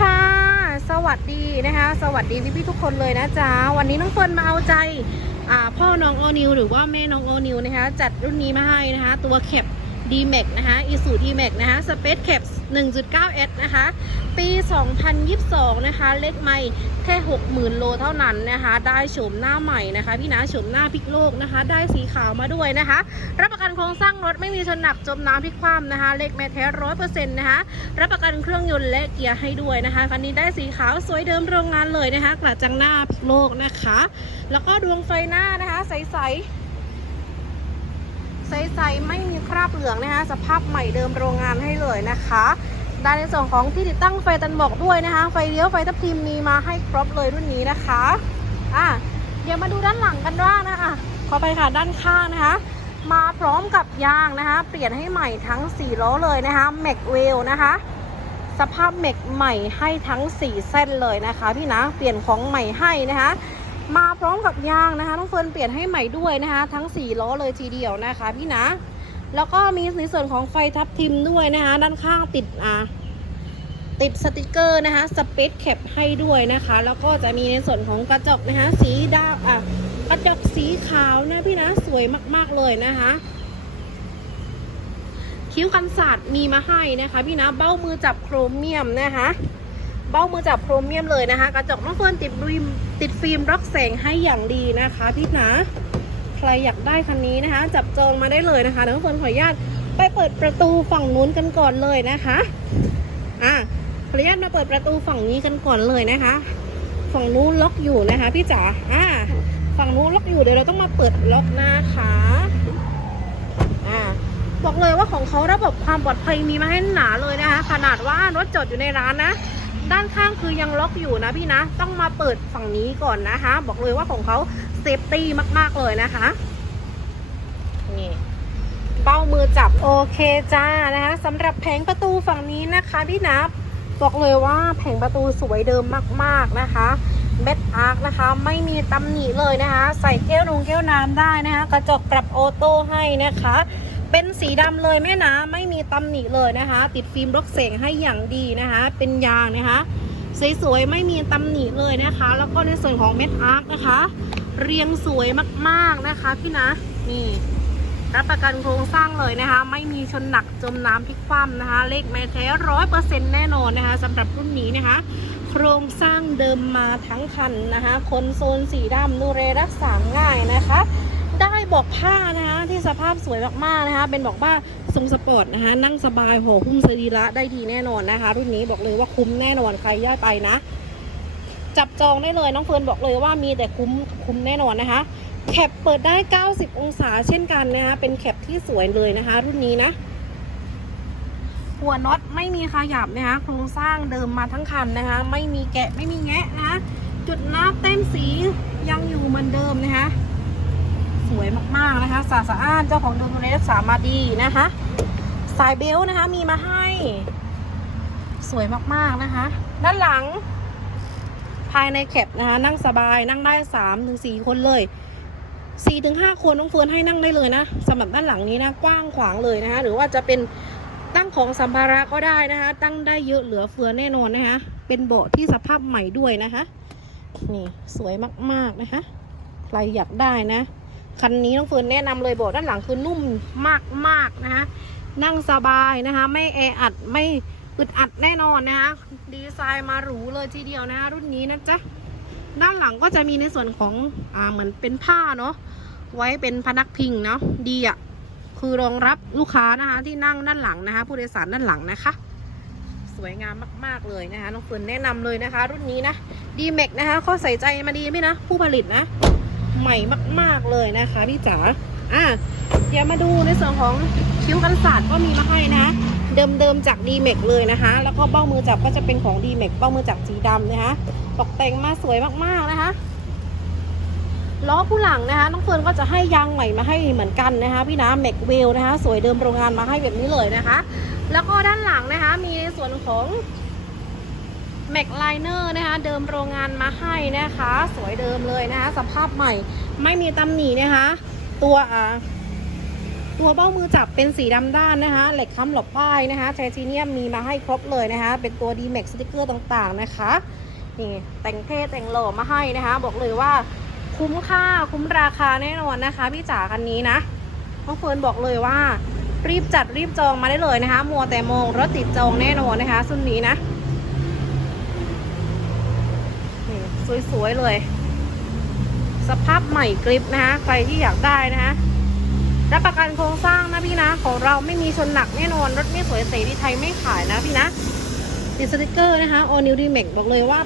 ค่ะ สวัสดีนะคะ สวัสดีพี่ๆทุกคนเลยนะจ๊ะ วันนี้น้องเฟิร์นมาเอาใจพ่อน้องโอนิวหรือว่าแม่น้องโอนิวนะคะ จัดรุ่นนี้มาให้นะคะ ตัวเข็บ d m a x นะคะ i s u d m a x นะคะ Space Cap 1.9S นะคะ ปี 2022 นะคะ เล็กไม่แค่ 60,000 โลเท่านั้นนะคะ ได้โฉมหน้าใหม่นะคะ พี่นะโฉมหน้าพลิกโลกนะคะ ได้สีขาวมาด้วยนะคะ รับประกันโครงสร้างรถไม่มีชนหนักจมน้ำพลิกคว่ำนะคะ เล็กแม่แท้ร้อยเปอร์เซ็นต์นะคะ รับประกันเครื่องยนต์และเกียร์ให้ด้วยนะคะคันนี้ได้สีขาวสวยเดิมโรงงานเลยนะคะ กระจังหน้าพลิกโลกนะคะ แล้วก็ดวงไฟหน้านะคะ ใสๆ ใสๆไม่มีคราบเหลืองนะคะ สภาพใหม่เดิมโรงงานให้เลยนะคะได้ในส่วนของที่ติดตั้งไฟตันบอกด้วยนะคะ ไฟเลี้ยวไฟทับทิมมีมาให้ครบเลยรุ่นนี้นะคะอะเดี๋ยวมาดูด้านหลังกันว่างนะคะขอไปค่ะด้านข้างนะคะ มาพร้อมกับยางนะคะ เปลี่ยนให้ใหม่ทั้ง4ล้อเลยนะคะแม็กเวลนะคะสภาพเม็กใหม่ให้ทั้ง 4 เส้นเลยนะคะ พี่นะเปลี่ยนของใหม่ให้นะคะ มาพร้อมกับยางนะคะน้องเฟิร์นเปลี่ยนให้ใหม่ด้วยนะคะ ทั้ง 4 ล้อเลยทีเดียวนะคะ พี่นะ แล้วก็มีในส่วนของไฟทับทิมด้วยนะคะ ด้านข้างติดอะติดสติกเกอร์นะคะสเปซแคปให้ด้วยนะคะ แล้วก็จะมีในส่วนของกระจกนะคะ สีดำอะกระจกสีขาวนะพี่นะสวยมากๆเลยนะคะ คิ้วกันศาสตร์มีมาให้นะคะ พี่นะเบ้ามือจับโครเมียมนะคะ เบ้ามือจับโครเมียมเลยนะคะ กระจกน้องเฟิร์นติดฟิม ติดฟิล์มรักแสงให้อย่างดีนะคะพี่นะ ใครอยากได้คันนี้นะคะ จับจองมาได้เลยนะคะเดี๋ยวน้องเฟิร์นขออนุญาตไปเปิดประตูฝั่งนู้นกันก่อนเลยนะคะอะขออนุญาตมาเปิดประตูฝั่งนี้กันก่อนเลยนะคะ ฝั่งนู้นล็อกอยู่นะคะพี่จ๋าอ่าฝั่งนู้นล็อกอยู่เดี๋ยวเราต้องมาเปิดล็อกนะคะอ่าบอกเลยว่าของเขาระบบความปลอดภัยมีมาให้หนาเลยนะคะ ขนาดว่ารถจอดอยู่ในร้านนะ ด้านข้างคือยังล็อกอยู่นะพี่นะ ต้องมาเปิดฝั่งนี้ก่อนนะคะ บอกเลยว่าของเขาเซฟตี้มากๆเลยนะคะ นี่เป้ามือจับโอเคจ้านะคะสำหรับแผงประตูฝั่งนี้นะคะพี่นับบอกเลยว่าแผงประตูสวยเดิมมากๆนะคะเม็ดอาร์คนะคะ ไม่มีตำหนิเลยนะคะ ใส่แก้วนงแก้วน้ำได้นะคะ กระจกปรับออโต้ให้นะคะ เป็นสีดำเลยแม่นะ ไม่มีตำหนิเลยนะคะ ติดฟิล์มรกเสงให้อย่างดีนะคะ เป็นยางนะคะสวยๆไม่มีตำหนิเลยนะคะ แล้วก็ในส่วนของเม็ดอาร์คนะคะ เรียงสวยมากๆนะคะพี่นะนี่รับประกันโครงสร้างเลยนะคะ ไม่มีชนหนักจมน้ำพลิกคว่ำนะคะ เลขแม่แท้ร้อยเปอร์เซ็นต์แน่นอนนะคะสำหรับรุ่นนี้นะคะ โครงสร้างเดิมมาทั้งคันนะคะ คนโซลสีดำนูเรรักษาง่ายนะคะ ได้บอกผ้านะคะที่สภาพสวยมากๆนะคะ เป็นบอกผ้าทรงสปอร์ตนะคะ นั่งสบายห่อหุ้มสรีระได้ดีแน่นอนนะคะ รุ่นนี้บอกเลยว่าคุ้มแน่นอนใครย่อยไปนะ จับจองได้เลยน้องเฟิร์นบอกเลยว่ามีแต่คุ้มคุ้มแน่นอนนะคะแคปเปิดได้ 90 องศาเช่นกันนะคะ เป็นแคปที่สวยเลยนะคะ รุ่นนี้นะ หัวน็อตไม่มีขยับนะคะ โครงสร้างเดิมมาทั้งคันนะคะ ไม่มีแกะไม่มีแงะนะคะ จุดน้ำเต้มสียังอยู่เหมือนเดิมนะคะ สวยมากๆนะคะสะอาสะอ้านเจ้าของเดิมดูแลรักษามาดีนะคะ สายเบลต์นะคะมีมาให้ สวยมากๆนะคะ ด้านหลัง ภายในแคปนะคะ นั่งสบายนั่งได้สามถึงสี่คนเลยสี่ถึงห้าคนน้องเฟิร์นให้นั่งได้เลยนะสำหรับด้านหลังนี้นะกว้างขวางเลยนะคะหรือว่าจะเป็นตั้งของสัมภาระก็ได้นะคะ ตั้งได้เยอะเหลือเฟือแน่นอนนะคะ เป็นเบาะที่สภาพใหม่ด้วยนะคะ นี่สวยมากๆนะคะ ใครอยากได้นะ คันนี้น้องเฟิร์นแนะนำเลยเบาะด้านหลังคือนุ่มมากๆนะคะนั่งสบายนะคะ ไม่แออัดไม่อึดอัดแน่นอนนะคะดีไซน์มาหรูเลยทีเดียวนะคะรุ่นนี้นะจ๊ะด้านหลังก็จะมีในส่วนของอ่าเหมือนเป็นผ้าเนาะไว้เป็นพนักพิงเนาะดีอะ่ะคือรองรับลูกค้านะคะที่นั่งด้านหลังนะคะ ผู้โดยสารด้านหลังนะคะ สวยงามมาก ๆ เลยนะคะน้องเฟิร์นแนะนำเลยนะคะ รุ่นนี้นะดีเมกนะคะเข้อใส่ใจมาดีไหมนะ ผู้ผลิตนะ ใหม่มาก ๆเลยนะคะพี่จ๋าอะเดี๋ยวมาดูในส่วนของคิ้วกันศาสตร์ก็มีมาให้นะ เดิมๆจาก d m a x เลยนะคะ แล้วก็เบ้ามือจับก็จะเป็นของ d m a x เบ้ามือจับสีดำนะคะตกแต่งมาสวยมากๆนะคะล้อผู้หลังนะคะน้องเฟิร์นก็จะให้ยางใหม่มาให้เหมือนกันนะคะ พี่น้ำแม็กเวลนะคะ สวยเดิมโรงงานมาให้แบบนี้เลยนะคะ แล้วก็ด้านหลังนะคะ มีในส่วนของ แม็กไลเนอร์นะคะ เดิมโรงงานมาให้นะคะ สวยเดิมเลยนะคะ สภาพใหม่ไม่มีตำหนินะคะ ตัวอ่าตัวเบ้ามือจับเป็นสีดำด้านนะคะ เหล็กค้ำหลบป้ายนะคะไทเทเนียมมีมาให้ครบเลยนะคะ เป็นตัว d m a x สติกเกอร์ต่างๆนะคะนี่แต่งเท่แต่งหล่อมาให้นะคะ บอกเลยว่าคุ้มค่าคุ้มราคาแน่นอนนะคะ พี่จ๋าคันนี้นะน้องเฟิร์นบอกเลยว่ารีบจัดรีบจองมาได้เลยนะคะ มัวแต่มองรถติดจองแน่นอนนะคะซุนนี้นะนี่ สวยๆเลย สภาพใหม่กริปนะคะใครที่อยากได้นะคะรับประกันโครงสร้างนะพี่นะ ของเราไม่มีชนหนักแน่นอนรถไม่สวยเสรีไทยไม่ขายนะพี่นะติดสติกเกอร์นะคะ All New d m a x บอกเลยว่า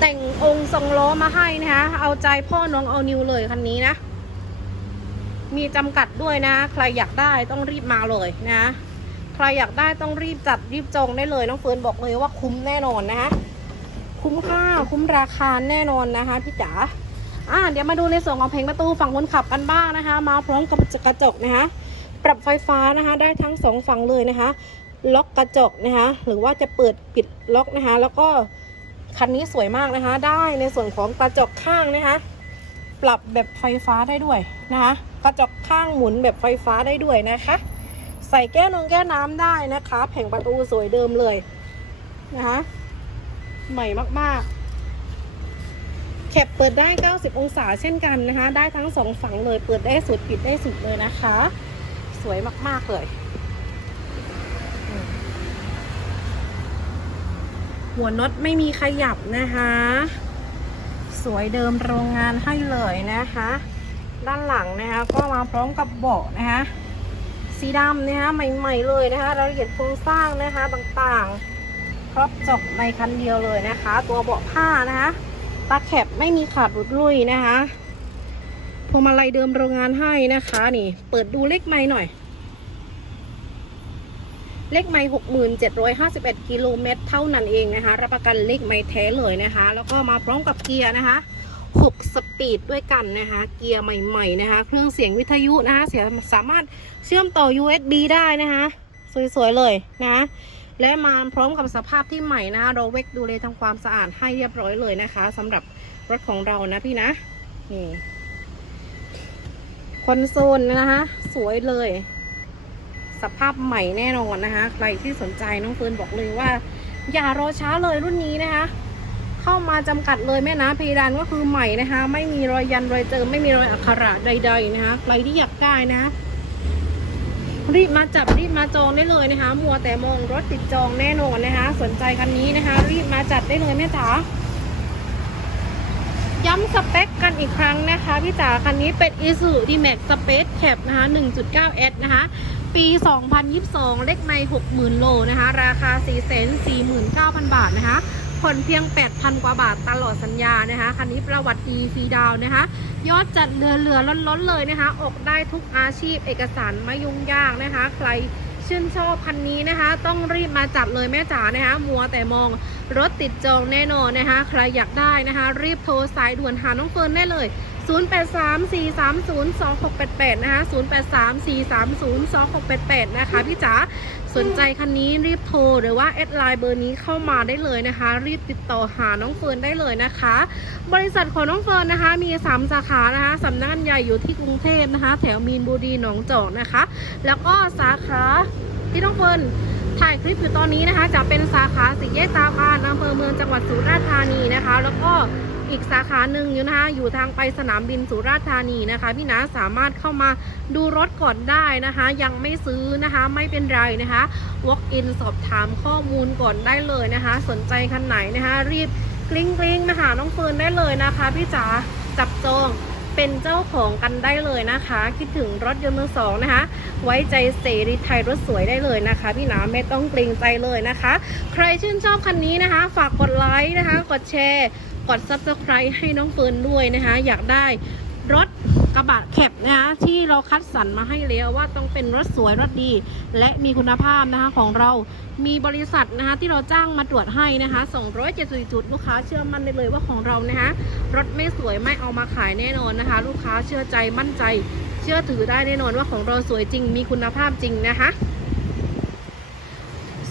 แต่งองค์ทรงล้อมาให้นะคะเอาใจพ่อน้อง All New เลยคันนี้นะ มีจำกัดด้วยนะ ใครอยากได้ต้องรีบมาเลยนะ ใครอยากได้ต้องรีบจัดรีบจองได้เลยน้องเฟิร์นบอกเลยว่าคุ้มแน่นอนนะคะ คุ้มค่าคุ้มราคาแน่นอนนะคะพี่จ๋าอ่าเดี๋ยวมาดูในส่วนของเพลงประตูฝั่งคนขับกันบ้างนะคะ มาพร้อมกับกระจกนะคะ ปรับไฟฟ้านะคะ ได้ทั้งสองฝั่งเลยนะคะ ล็อกกระจกนะคะ หรือว่าจะเปิดปิดล็อกนะคะ แล้วก็คันนี้สวยมากนะคะ ได้ในส่วนของกระจกข้างนะคะ ปรับแบบไฟฟ้าได้ด้วยนะคะ กระจกข้างหมุนแบบไฟฟ้าได้ด้วยนะคะ ใส่แก้วนงแก้วน้ำได้นะคะ แผงประตูสวยเดิมเลยนะคะ ใหม่มากๆ แคปเปิดได้ 90 องศาเช่นกันนะคะ ได้ทั้งสองฝั่งเลย เปิดได้สุดปิดได้สุดเลยนะคะ สวยมาก ๆ เลย หัวน็อตไม่มีขยับนะคะ สวยเดิมโรงงานให้เลยนะคะ ด้านหลังนะคะ ก็มาพร้อมกับเบาะนะคะ สีดำนะคะใหม่ ๆ เลยนะคะ รายละเอียดโครงสร้างนะคะต่างๆ ครบจบในคันเดียวเลยนะคะ ตัวเบาะผ้านะคะตาแคบไม่มีขาดหลุดลุยนะคะพวงมาลัยเดิมโรงงานให้นะคะนี่ เปิดดูเลขไม้หน่อย เลขไม้หกหมื่นเจ็ดร้อยห้าสิบเอ็ดกิโลเมตรเท่านั้นเองนะคะ รับประกันเลขไม้แท้เลยนะคะ แล้วก็มาพร้อมกับเกียร์นะคะหกสปีดด้วยกันนะคะ เกียร์ใหม่ ๆ นะคะ เครื่องเสียงวิทยุนะคะเสียสามารถเชื่อมต่อ USB ได้นะคะ สวย ๆ เลยนะ และมาพร้อมกับสภาพที่ใหม่นะเราเวกดูเลยทำความสะอาดให้เรียบร้อยเลยนะคะสำหรับรถของเรานะพี่นะนี่คอนโซลนะคะสวยเลย สภาพใหม่แน่นอนนะคะ ใครที่สนใจน้องเฟิร์นบอกเลยว่า อย่ารอช้าเลยรุ่นนี้นะคะ เข้ามาจำกัดเลยแม่นะเพดานก็คือใหม่นะคะ ไม่มีรอยยันรอยเจิมไม่มีรอยอักขระใด ๆนะคะ ใครที่อยากได้นะ รีบมาจับรีบมาจองได้เลยนะคะ มัวแต่มองรถติดจองแน่นอนนะคะ สนใจคันนี้นะคะ รีบมาจัดได้เลยแม่จ๋าย้ำสเปคกันอีกครั้งนะคะพี่จ๋าคันนี้เป็น i s u d m a x Space Cap นะคะ 1.9S นะคะ ปี 2022 เลขไม่60,000 โลนะคะ ราคา 449,000 บาทนะคะ ผ่อนเพียง 8,000 กว่าบาทตลอดสัญญานะคะคันนี้ประวัติดีฟรีดาวนะคะ ยอดจัดเรือเรือล้นๆเลยนะคะ ออกได้ทุกอาชีพเอกสารไม่ยุ่งยากนะคะ ใครชื่นชอบคันนี้นะคะ ต้องรีบมาจับเลยแม่จ๋านะคะมัวแต่มองรถติดจองแน่นอนนะคะ ใครอยากได้นะคะ รีบโทรสายด่วนหาน้องเฟิร์นได้เลย 0834302688 นะคะ 0834302688 นะคะ พี่จ๋าสนใจคันนี้รีบโทรหรือว่าแอดไลน์เบอร์นี้เข้ามาได้เลยนะคะ รีบติดต่อหาน้องเฟิร์นได้เลยนะคะ บริษัทของน้องเฟิร์นนะคะ มี 3 สาขานะคะสำนักงานใหญ่อยู่ที่กรุงเทพนะคะ แถวมีนบุรีหนองจอกนะคะ แล้วก็สาขาที่น้องเฟิร์นถ่ายคลิปอยู่ตอนนี้นะคะ จะเป็นสาขาสี่แยกตาพานอำเภอเมืองจังหวัดสุราษฎร์ธานีนะคะ แล้วก็ อีกสาขาหนึ่งอยู่นะคะอยู่ทางไปสนามบินสุราษฎร์ธานีนะคะ พี่นะสามารถเข้ามาดูรถก่อนได้นะคะ ยังไม่ซื้อนะคะไม่เป็นไรนะคะ walk in สอบถามข้อมูลก่อนได้เลยนะคะ สนใจคันไหนนะคะรีบกลิ้งกลิ้งมาหาน้องเฟิร์นได้เลยนะคะพี่จ๋าจับจองเป็นเจ้าของกันได้เลยนะคะ คิดถึงรถยนต์มือสองนะคะ ไว้ใจเสรีไทยรถสวยได้เลยนะคะ พี่หนาไม่ต้องเกรงใจเลยนะคะ ใครชื่นชอบคันนี้นะคะ ฝากกดไลค์นะคะ กดแชร์ กด subscribe ให้น้องเฟิร์นด้วยนะคะ อยากได้รถกระบะแคปนะคะที่เราคัดสรรมาให้แล้วว่าต้องเป็นรถสวยรถดี และมีคุณภาพนะคะของเรามีบริษัทนะคะที่เราจ้างมาตรวจให้นะคะ270จุดลูกค้าเชื่อมั่นได้เลยว่าของเรานะคะรถไม่สวยไม่เอามาขายแน่นอนนะคะ ลูกค้าเชื่อใจมั่นใจ เชื่อถือได้แน่นอนว่าของเราสวยจริง มีคุณภาพจริงนะคะ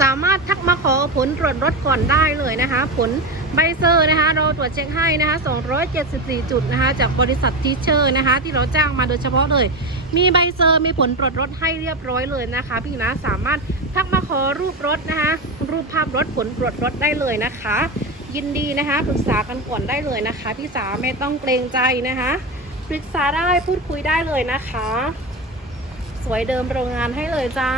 สสามารถทักมาขอผลตรวจรถก่อนได้เลยนะคะ ผล ใบเซอร์นะคะเราตรวจเช็คให้นะคะ 274 จุดนะคะ จากบริษัททีเชอร์นะคะ ที่เราจ้างมาโดยเฉพาะเลย มีใบเซอร์มีผลตรวจรถให้เรียบร้อยเลยนะคะ พี่นะสามารถทักมาขอรูปรถนะคะ รูปภาพรถผลตรวจรถได้เลยนะคะ ยินดีนะคะปรึกษากันก่อนได้เลยนะคะ พี่สาวไม่ต้องเกรงใจนะคะปรึกษาได้พูดคุยได้เลยนะคะ สวยเดิมโรงงานให้เลยจ้า